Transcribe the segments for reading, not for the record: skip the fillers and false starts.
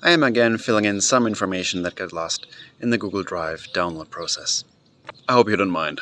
I am again filling in some information that got lost in the Google Drive download process. I hope you don't mind.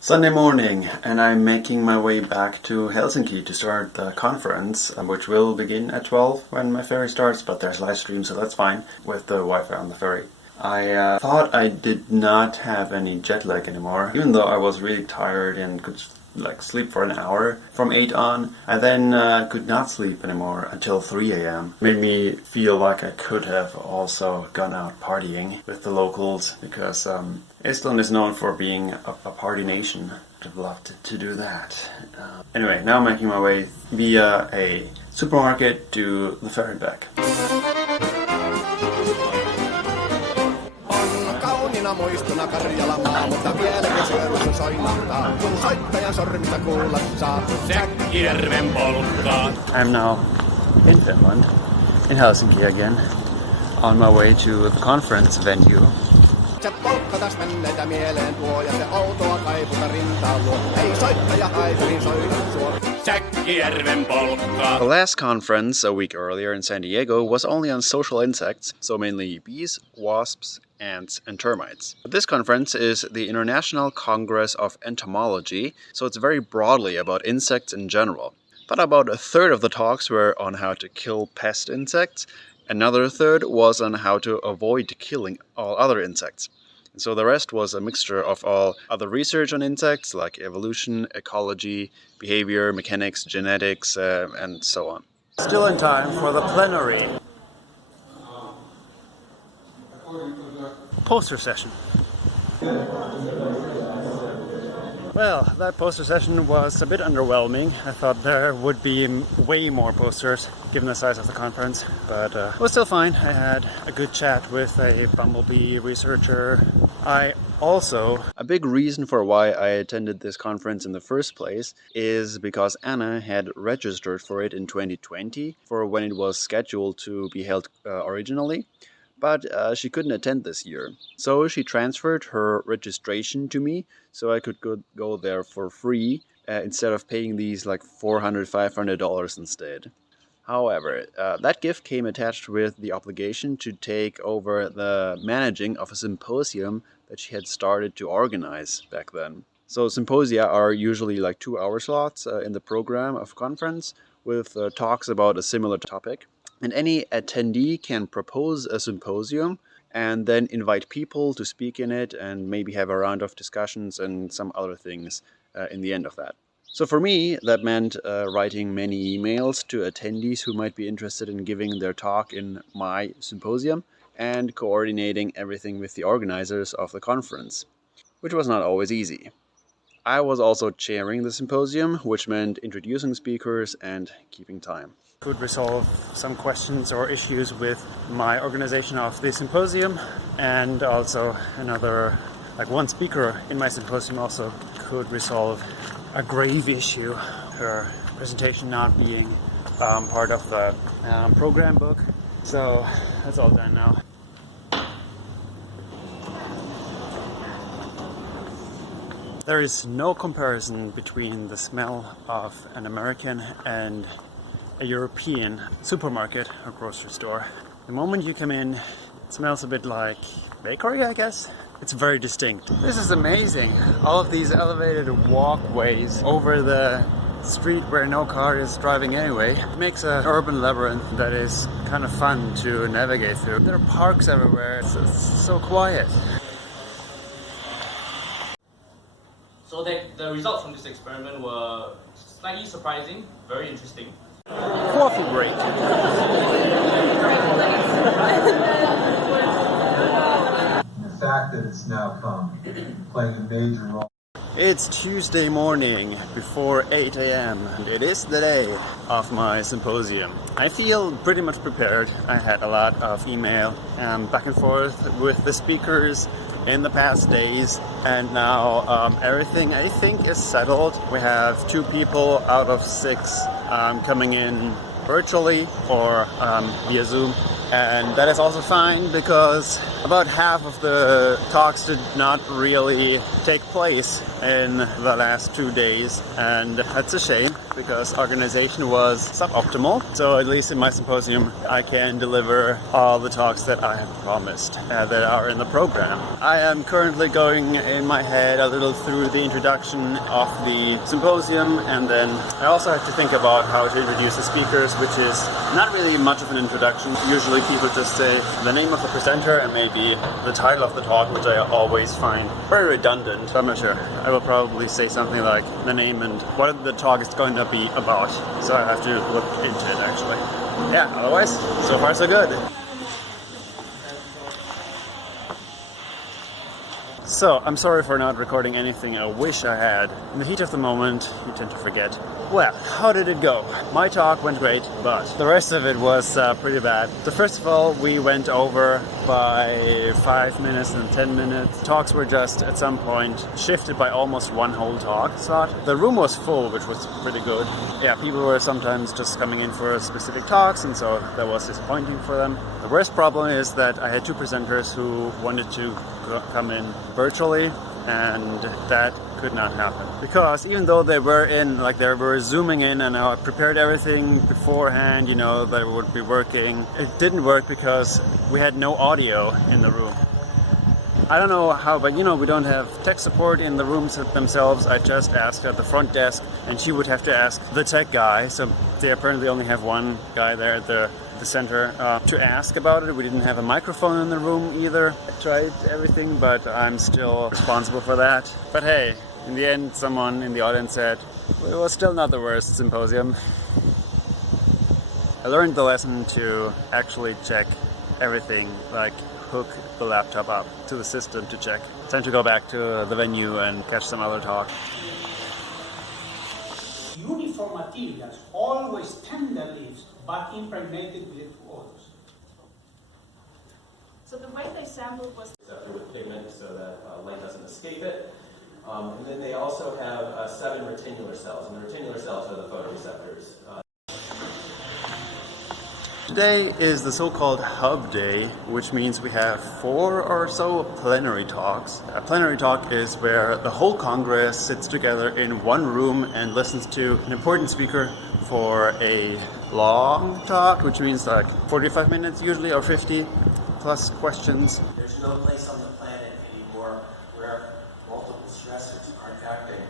Sunday morning, and I'm making my way back to Helsinki to start the conference, which will begin at 12 when my ferry starts, but there's live stream, so that's fine with the Wi-Fi on the ferry. I thought I did not have any jet lag anymore, even though I was really tired and could sleep for an hour from 8 on. I then could not sleep anymore until 3 a.m. Made me feel like I could have also gone out partying with the locals, because Iceland is known for being a party nation. I'd have loved to do that. Anyway, now I'm making my way via a supermarket to the ferry back. Muistuna Karjala maa, mutta vieläkin syödyssä soinahtaa, kun soittajan sormista kuulla saa Säkkijärven polkkaa. I'm now in Finland, in Helsinki again, on my way to the conference venue. Se polkkatas menneitä mieleen tuo ja se outoa kaiputa rintaan luo. Ei soittaja haitarin soida suo. Säkkijärven polkkaa. The last conference a week earlier in San Diego was only on social insects, so mainly bees, wasps, ants, and termites. But this conference is the International Congress of Entomology, so it's very broadly about insects in general. But about a third of the talks were on how to kill pest insects. Another third was on how to avoid killing all other insects. And so the rest was a mixture of all other research on insects, like evolution, ecology, behavior, mechanics, genetics, and so on. Still in time for the plenary. Poster session. Well, that poster session was a bit underwhelming. I thought there would be way more posters given the size of the conference, but it was still fine. I had a good chat with a bumblebee researcher. A big reason for why I attended this conference in the first place is because Anna had registered for it in 2020 for when it was scheduled to be held originally. But she couldn't attend this year. So she transferred her registration to me so I could go there for free instead of paying these like $400, $500 instead. However, that gift came attached with the obligation to take over the managing of a symposium that she had started to organize back then. So symposia are usually like 2-hour slots in the program of conference with talks about a similar topic. And any attendee can propose a symposium and then invite people to speak in it and maybe have a round of discussions and some other things in the end of that. So for me, that meant writing many emails to attendees who might be interested in giving their talk in my symposium and coordinating everything with the organizers of the conference, which was not always easy. I was also chairing the symposium, which meant introducing speakers and keeping time. Could resolve some questions or issues with my organization of the symposium, and also one speaker in my symposium also could resolve a grave issue, her presentation not being part of the program book. So that's all done now. There is no comparison between the smell of an American and a European supermarket or grocery store. The moment you come in, it smells a bit like bakery, I guess. It's very distinct. This is amazing. All of these elevated walkways over the street where no car is driving anyway. It makes an urban labyrinth that is kind of fun to navigate through. There are parks everywhere. It's so quiet. So the results from this experiment were slightly surprising, very interesting. Coffee break. The fact that it's now come playing a major role. It's Tuesday morning before 8 a.m. and it is the day of my symposium. I feel pretty much prepared. I had a lot of email back and forth with the speakers in the past days, and now everything I think is settled. We have 2 people out of 6 coming in virtually or via Zoom, And that is also fine because about half of the talks did not really take place in the last 2 days, and that's a shame because organization was suboptimal. So at least in my symposium I can deliver all the talks that I have promised that are in the program. I am currently going in my head a little through the introduction of the symposium, and then I also have to think about how to introduce the speakers, which is not really much of an introduction. Usually people just say the name of the presenter and maybe the title of the talk, which I always find very redundant. I'm not sure. I will probably say something like the name and what the talk is going to be about. So I have to look into it actually. Yeah, otherwise, so far so good. So, I'm sorry for not recording anything I wish I had. In the heat of the moment, you tend to forget. Well, how did it go? My talk went great, but the rest of it was pretty bad. So first of all, we went over by 5 minutes and 10 minutes. Talks were just, at some point, shifted by almost one whole talk slot. The room was full, which was pretty good. Yeah, people were sometimes just coming in for specific talks, and so that was disappointing for them. The worst problem is that I had two presenters who wanted to come in virtually, and that could not happen because even though they were in, like they were zooming in, and I prepared everything beforehand, you know, that it would be working, it didn't work because we had no audio in the room. I don't know how, but you know, we don't have tech support in the rooms themselves. I just asked at the front desk, and she would have to ask the tech guy. So they apparently only have one guy there at the center to ask about it. We didn't have a microphone in the room either. I tried everything, but I'm still responsible for that. But hey, in the end, someone in the audience said, well, it was still not the worst symposium. I learned the lesson to actually check everything, like hook the laptop up to the system to check. Time to go back to the venue and catch some other talk. Uniform materials, always tender leaves, but impregnated with others. So the way they sampled was with pigment so that light doesn't escape it. And then they also have 7 retinular cells, and the retinular cells are the photoreceptors. Today is the so-called hub day, which means we have 4 or so plenary talks. A plenary talk is where the whole Congress sits together in one room and listens to an important speaker for a long talk, which means like 45 minutes usually, or 50 plus questions. There's no place on the planet anymore where multiple stressors aren't acting.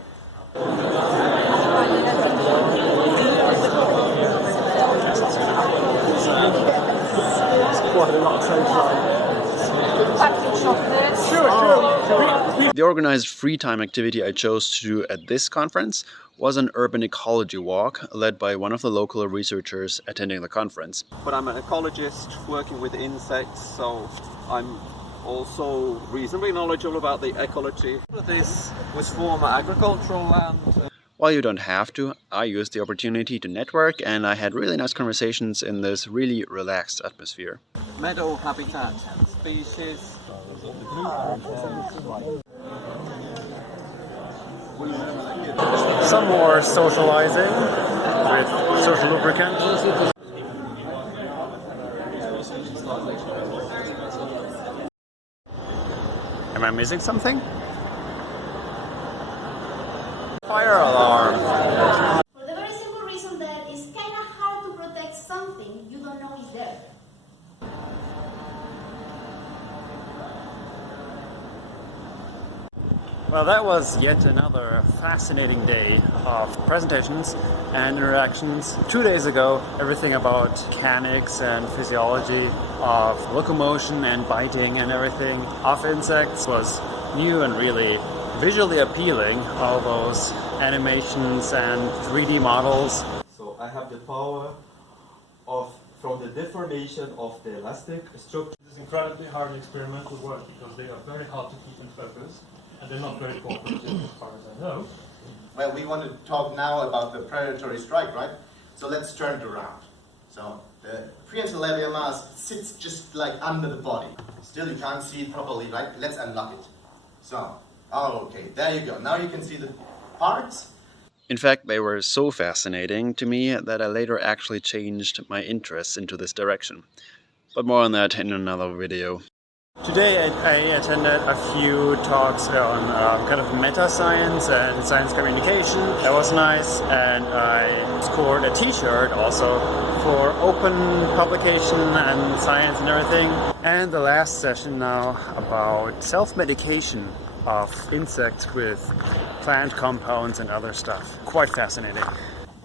The organized free time activity I chose to do at this conference was an urban ecology walk led by one of the local researchers attending the conference. But I'm an ecologist working with insects, so I'm also reasonably knowledgeable about the ecology. This was former agricultural land. While you don't have to, I used the opportunity to network, and I had really nice conversations in this really relaxed atmosphere. Meadow habitat species. Some more socializing with social lubricant. Am I missing something? Fire alarm. For the very simple reason that it's kind of hard to protect something you don't know is there. Well, that was yet another fascinating day of presentations and interactions. 2 days ago, everything about mechanics and physiology of locomotion and biting and everything of insects was new and really visually appealing. All those animations and 3D models. So I have the power from the deformation of the elastic structure. This is incredibly hard experimental work because they are very hard to keep in focus and they're not very cooperative as far as I know. Well, we want to talk now about the predatory strike, right? So let's turn it around. So the prehensile labia mask sits just like under the body. Still you can't see it properly, right? Let's unlock it. So, okay, there you go. Now you can see the parts. In fact, they were so fascinating to me that I later actually changed my interests into this direction. but more on that in another video. Today I attended a few talks on kind of meta science and science communication. That was nice, and I scored a t-shirt also for open publication and science and everything. And the last session now about self-medication of insects with plant compounds and other stuff. Quite fascinating.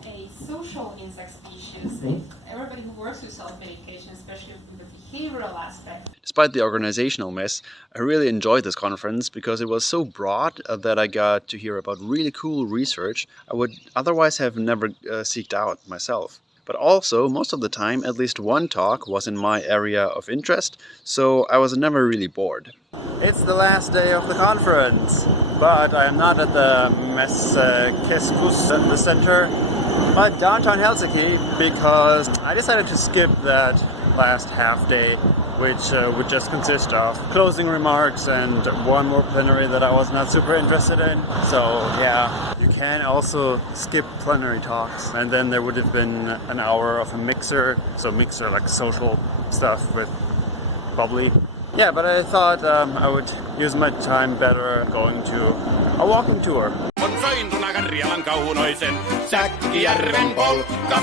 A social insect species. Everybody who works with self-medication, especially in the behavioral aspect. Despite the organizational mess, I really enjoyed this conference because it was so broad that I got to hear about really cool research I would otherwise have never seeked out myself. But also, most of the time, at least one talk was in my area of interest, so I was never really bored. It's the last day of the conference, but I am not at the Messakeskus center, but downtown Helsinki, because I decided to skip that last half day, which would just consist of closing remarks and one more plenary that I was not super interested in. So yeah, you can also skip plenary talks, and then there would have been an hour of a mixer, so mixer like social stuff with bubbly. Yeah, but I thought I would use my time better going to a walking tour. On sointuna Karjalan kaunoisen Säkkijärven polkka.